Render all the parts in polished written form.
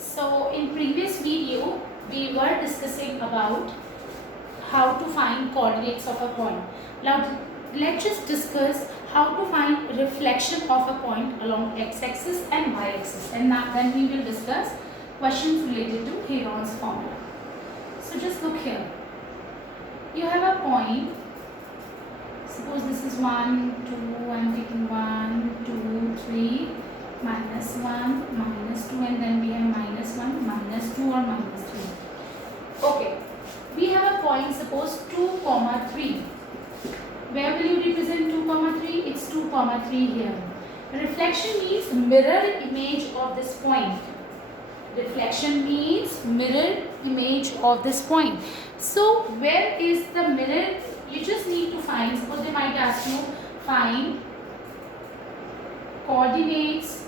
So in previous video we were discussing about how to find coordinates of a point. Now let's just discuss how to find reflection of a point along x-axis and y-axis, and now then we will discuss questions related to Heron's formula. So just look here. You have a point. Suppose this is 1, 2, I am taking 1, 2, 3, minus 1, minus 2, and then we have minus 1, minus 2 or minus 3. Okay, we have a point, suppose 2, 3. Where will you represent 2, 3? It's 2, 3 here. Reflection means mirror image of this point. Reflection means mirror image of this point. So where is the mirror? You just need to find, suppose they might ask you, find coordinates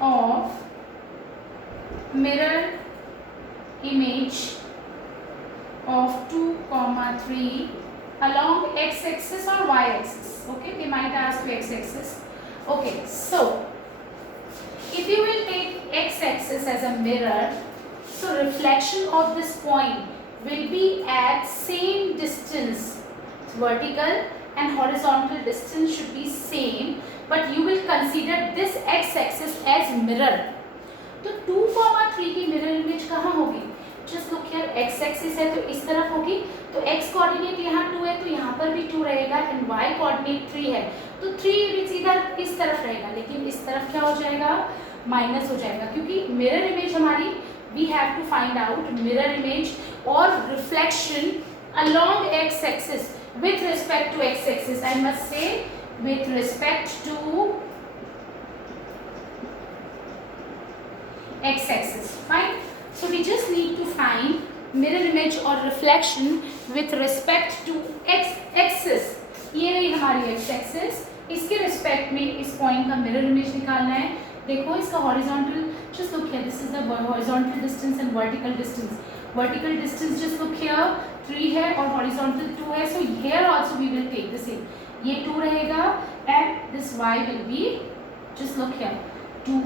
of mirror image of 2, 3 along x-axis or y-axis. Okay, they might ask you x-axis. Okay, so if you will take x-axis as a mirror, so reflection of this point will be at same distance. Vertical and horizontal distance should be same, but you will consider this x-axis as mirror. तो 2, 3 की mirror image कहाँ होगी? Just look here, x-axis है तो इस तरफ होगी, तो x कोऑर्डिनेट यहाँ 2 है तो यहाँ पर भी 2 रहेगा, एंड y कोऑर्डिनेट 3 है तो 3 यूनिट्स इधर इस तरफ रहेगा, लेकिन इस तरफ क्या हो जाएगा? माइनस हो जाएगा, क्योंकि मिरर इमेज हमारी we have to find out mirror image or reflection along x-axis with respect to x-axis. I must say with respect to x-axis. Fine. So we just need to find mirror image or reflection with respect to x-axis. ये रही हमारी x-axis. इसके respect में इस point का mirror image निकालना है. देखो इसका horizontal, just look here, this is the horizontal distance and vertical distance. Vertical distance, just look here, 3 है और horizontal 2 है, so here also we will take the same. ये 2 रहेगा and this y will be, just look here, 2,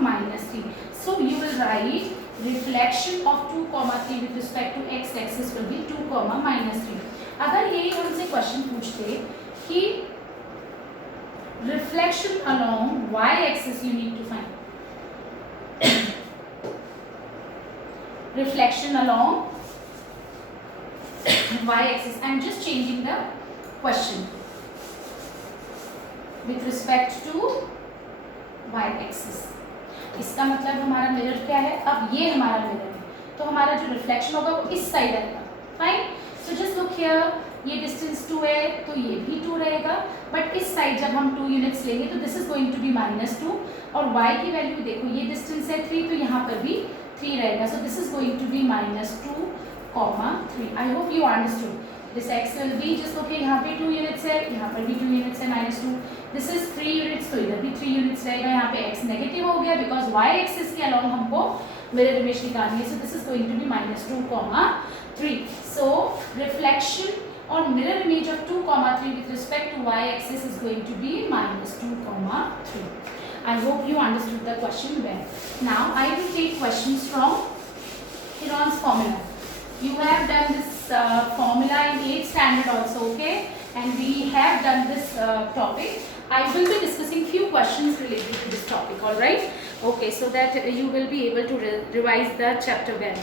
minus 3. So you will write reflection of 2, 3 with respect to x-axis will be 2, minus 3. अगर यही हमसे question पूछते कि reflection along y-axis you need to find. Reflection along y-axis. I am just changing the question with respect to y-axis. इसका मतलब हमारा mirror क्या है? अब ये हमारा मिरर है, तो हमारा जो रिफ्लेक्शन होगा वो इस साइड आएगा. Fine. So just look here, ये डिस्टेंस 2 है तो ये भी 2 रहेगा, बट इस साइड जब हम 2 यूनिट्स लेंगे तो this is going to be -2 और y की वैल्यू देखो, ये डिस्टेंस है 3 तो यहाँ पर भी 3 रहेगा, so this is going to be -2, 3. I hope you understood. This x will be, just okay, यहाँ पे 2 यूनिट्स है, यहाँ पर भी 2 यूनिट्स है, -2. दिस इज 3 यूनिट्स तो इधर भी 3 यूनिट्स रहेगा. यहाँ पे x नेगेटिव हो गया बिकॉज y एक्सिस के अलॉन्ग हमको मिरर इमेज निकालनी है, so this is going to be -2, 3. So reflection or mirror image of 2, 3 with respect to y-axis is going to be -2, 3. I hope you understood the question well. Now I will take questions from Heron's formula. You have done this formula in 8th standard also, okay? And we have done this topic. I will be discussing few questions related to this topic, all right? Okay, so that you will be able to revise the chapter well.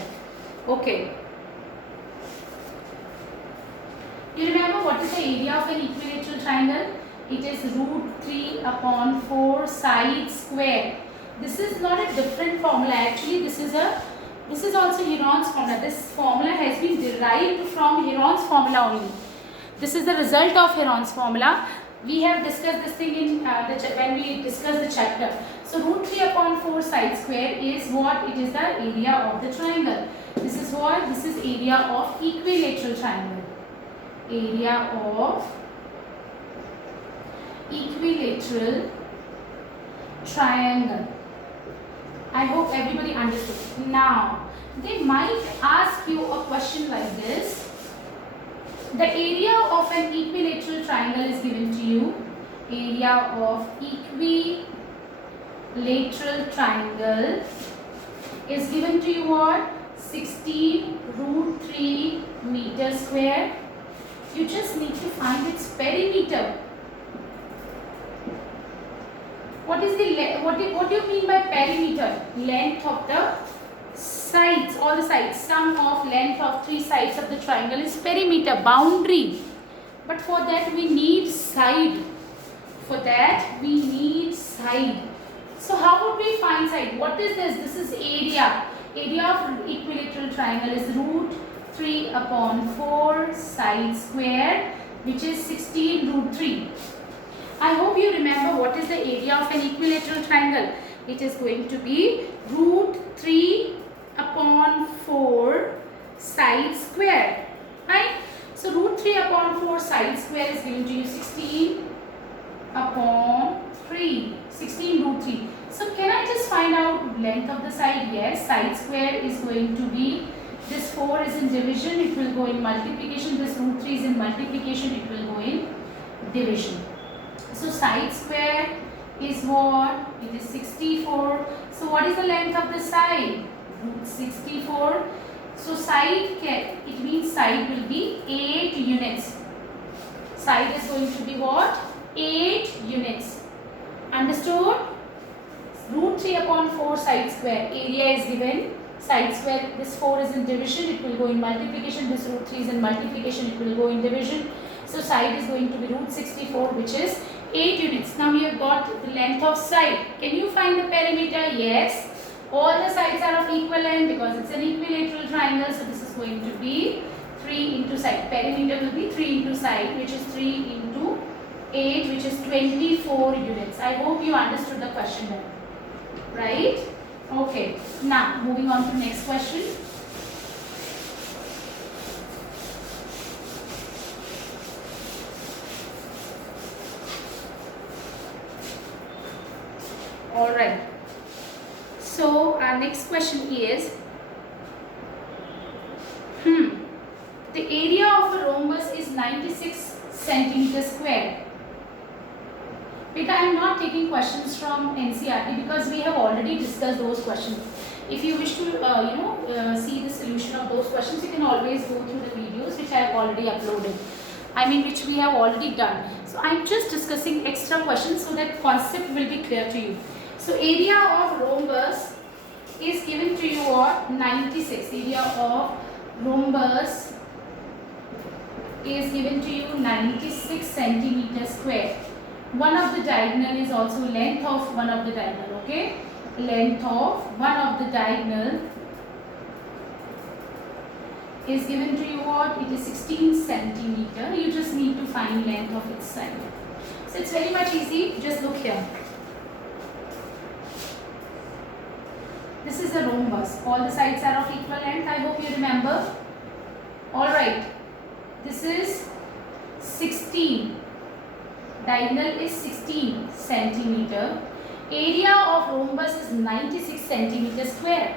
Okay. Do you remember what is the area of an equilateral triangle? It is √3/4 side square. This is not a different formula. Actually, this is also Heron's formula. This formula has been derived from Heron's formula only. This is the result of Heron's formula. We have discussed this thing in when we discussed the chapter. So √3/4 side square is what? It is the area of the triangle. This is what? This is area of equilateral triangle. Area of equilateral triangle. I hope everybody understood. Now they might ask you a question like this. The area of an equilateral triangle is given to you. Area of equilateral equilateral triangle is given to you what? 16 root 3 meter square. You just need to find its perimeter. What is the what do you mean by perimeter? Length of the sides, all the sides. Sum of length of 3 sides of the triangle is perimeter, boundary. But for that we need side. For that we need side. So how would we find side? What is this? This is area. Area of equilateral triangle is root 3 upon 4 side square, which is 16 root 3. I hope you remember what is the area of an equilateral triangle. It is going to be root 3 upon 4 side square. Right? So root 3 upon 4 side square is given to you 16 upon 3. 16 root 3. So can I just find out length of the side? Yes, side square is going to be, this 4 is in division, it will go in multiplication. This root 3 is in multiplication, it will go in division. So side square is what? It is 64. So what is the length of the side? Root 64. So side, it means side will be 8 units. Side is going to be what? 8 units. Understood? Root 3 upon 4 side square. Area is given. Side square, this 4 is in division, it will go in multiplication. This root 3 is in multiplication, it will go in division. So side is going to be root 64, which is 8 units. Now we have got the length of side. Can you find the perimeter? Yes. All the sides are of equal length because it's an equilateral triangle. So this is going to be 3 into side. Perimeter will be 3 into side, which is 3 into 8, which is 24 units. I hope you understood the question then. Right? Okay. Now moving on to next question. Alright. So our next question is, the area of a rhombus is 96 centimeters square. Beta, I am not taking questions from NCERT because we have already discussed those questions. If you wish to see the solution of those questions, you can always go through the videos which I have already uploaded. I mean which we have already done. So I am just discussing extra questions so that concept will be clear to you. So area of rhombus is given to you what? 96. Area of rhombus is given to you 96 centimeters square. One of the diagonal is also length of one of the diagonal. Okay, length of one of the diagonal is given to you what? It is 16 centimeter. You just need to find length of its side. So it's very much easy. Just look here. This is a rhombus. All the sides are of equal length. I hope you remember. Alright. This is 16. Diagonal is 16 centimeter. Area of rhombus is 96 centimeter square.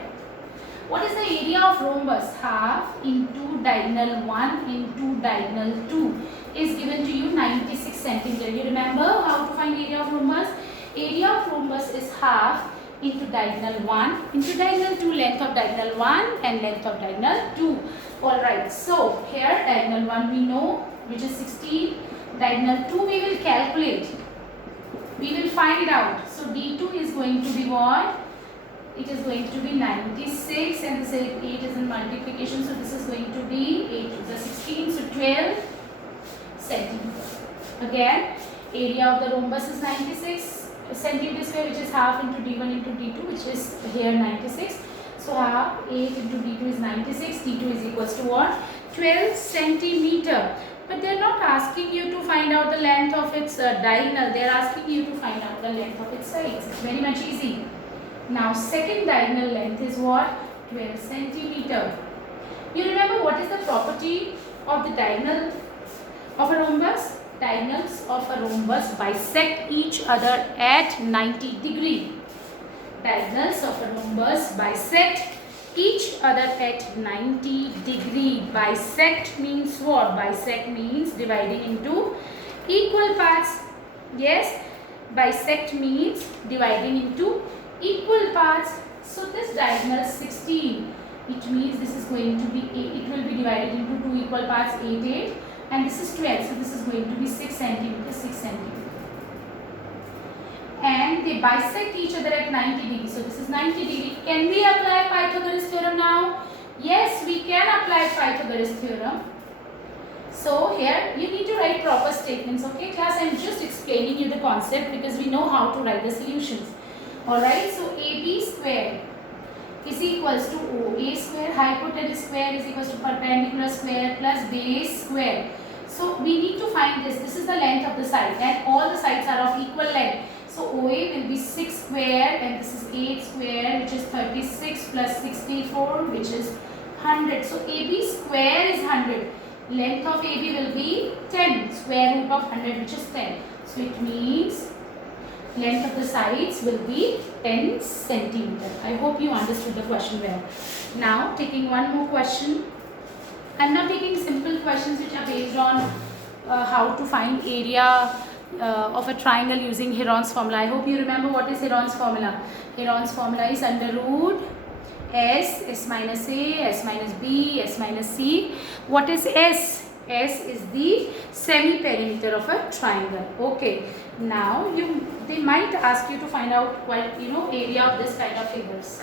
What is the area of rhombus? Half into diagonal 1 into diagonal 2 is given to you 96 centimeter. You remember how to find area of rhombus? Area of rhombus is half into diagonal 1 into diagonal 2, length of diagonal 1 and length of diagonal 2. Alright, so here diagonal 1 we know, which is 16. Diagonal 2 we will calculate. We will find it out. So D2 is going to be what? It is going to be 96 and this 8 is in multiplication. So this is going to be 8 to the 16. So 12 centimeters. Again, area of the rhombus is 96 centimeters square, which is half into D1 into D2, which is here 96. So half 8 into D2 is 96. D2 is equals to what? 12 centimeter. But they are not asking you to find out the length of its diagonal. They are asking you to find out the length of its sides. It's very much easy. Now second diagonal length is what? 12 centimeter. You remember what is the property of the diagonal of a rhombus? Diagonals of a rhombus bisect each other at 90 degree. Diagonals of a rhombus bisect each other at 90 degree. Bisect means what? Bisect means dividing into equal parts. Yes, bisect means dividing into equal parts. So this diagonal 16, it means this is going to be it will be divided into two equal parts, 8, 8, and this is 12. So this is going to be 6 centimeters, 6 centimeters. And they bisect each other at 90 degrees. So this is 90 degree. Can we apply Pythagoras theorem now? Yes, we can apply Pythagoras theorem. So here you need to write proper statements. Okay class, I am just explaining you the concept because we know how to write the solutions. Alright, so AB square is equals to OA square, hypotenuse square is equals to perpendicular square plus base square. So we need to find this. This is the length of the side and all the sides are of equal length. So OA will be 6 square and this is 8 square, which is 36 plus 64, which is 100. So AB square is 100. Length of AB will be 10, square root of 100, which is 10. So it means length of the sides will be 10 centimeter. I hope you understood the question well. Now taking one more question. I am not taking simple questions which are based on how to find area of a triangle using Heron's formula. I hope you remember what is Heron's formula. Heron's formula is under root S minus A, S minus B, S minus C. What is S? S is the semi-perimeter of a triangle. Okay. Now they might ask you to find out what area of this kind of figures.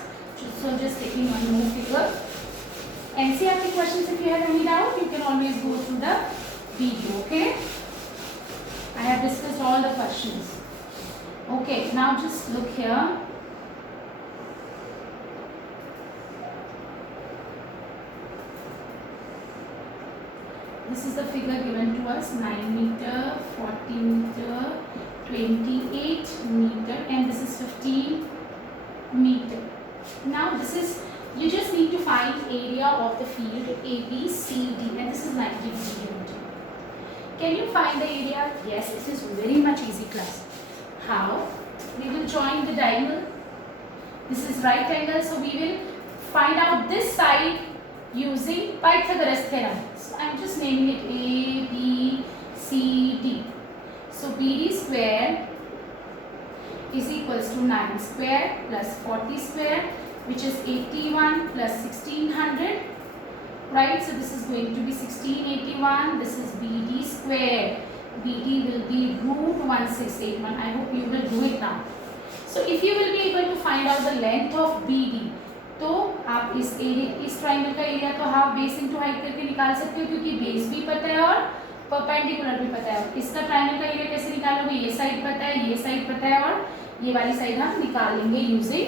So just taking one more figure. NCERT questions, if you have any doubt, you can always go through the video. Okay. I have discussed all the questions. Okay. Now just look here. This is the figure given to us, 9 meter, 40 meter, 28 meter, and this is 15 meter. Now this is, you just need to find area of the field ABCD, and this is 90 degree. Can you find the area? Yes, it is very much easy class. How? We will join the diagonal. This is right angle, so we will find out this side using Pythagoras theorem. So I am just naming it A, B, C, D. So BD square is equals to 9 square plus 40 square, which is 81 plus 1600. Right, so this is going to be 1681. This is BD square. BD will be root 1681. I hope you will do it now. So if you will be able to find out the length of BD, तो आप इस triangle का area तो half base into height करके निकाल सकते हो, क्योंकि बेस भी पता है और परपेंडिकुलर भी पता है. इसका ट्राइंगल का एरिया कैसे निकालोगे? ये साइड पता है, ये साइड पता है और ये वाली साइड हम निकाल लेंगे यूजिंग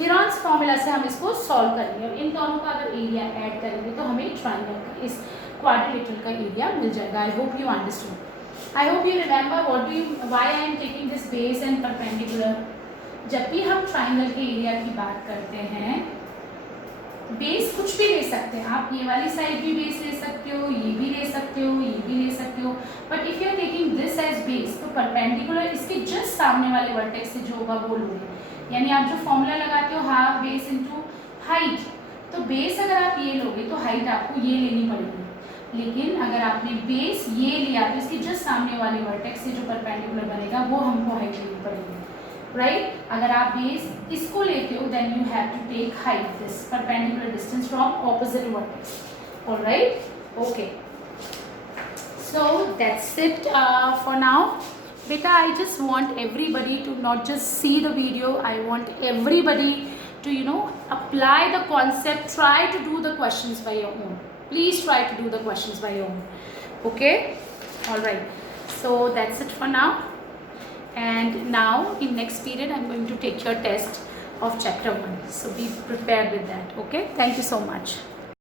हेरॉन्स फॉर्मूला से. हम इसको सॉल्व करेंगे और इन दोनों का अगर एरिया ऐड करेंगे तो हमें ट्राइंगल का, इस क्वाड्रिलेटरल का एरिया मिल जाएगा. आई hope you understood. I hope you remember why I am taking this base and perpendicular. जब भी हम ट्राइंगल के एरिया की बात करते हैं, बेस कुछ भी ले सकते हैं आप. ये वाली साइड भी बेस ले सकते हो, ये भी ले सकते हो, ये भी ले सकते हो. But if you are taking this as base, तो परपेंडिकुलर इसके जस्ट सामने वाले वर्टेक्स से जो होगा वो लोगे. यानी आप जो फॉर्मूला लगाते हो हाफ बेस इनटू हाइट, तो बेस अगर आप ये लोगे तो हाइट आपको ये लेनी पड़ेगी. लेकिन अगर आपने बेस ये लिया तो इसके जस्ट सामने वाले वर्टेक्स से जो परपेंडिकुलर बनेगा वो हमको हाइट लेनी पड़ेगी. राइट, अगर आप बेस इसको लेते हो then you have to take height, this perpendicular distance from opposite vertex. Alright, okay. So that's it for now. Beta, I just want everybody to not just see the video. I want everybody to apply the concept. Try to do the questions by your own. Please try to do the questions by your own. Okay? All right. So that's it for now. And now in next period I'm going to take your test of chapter 1. So be prepared with that. Okay? Thank you so much.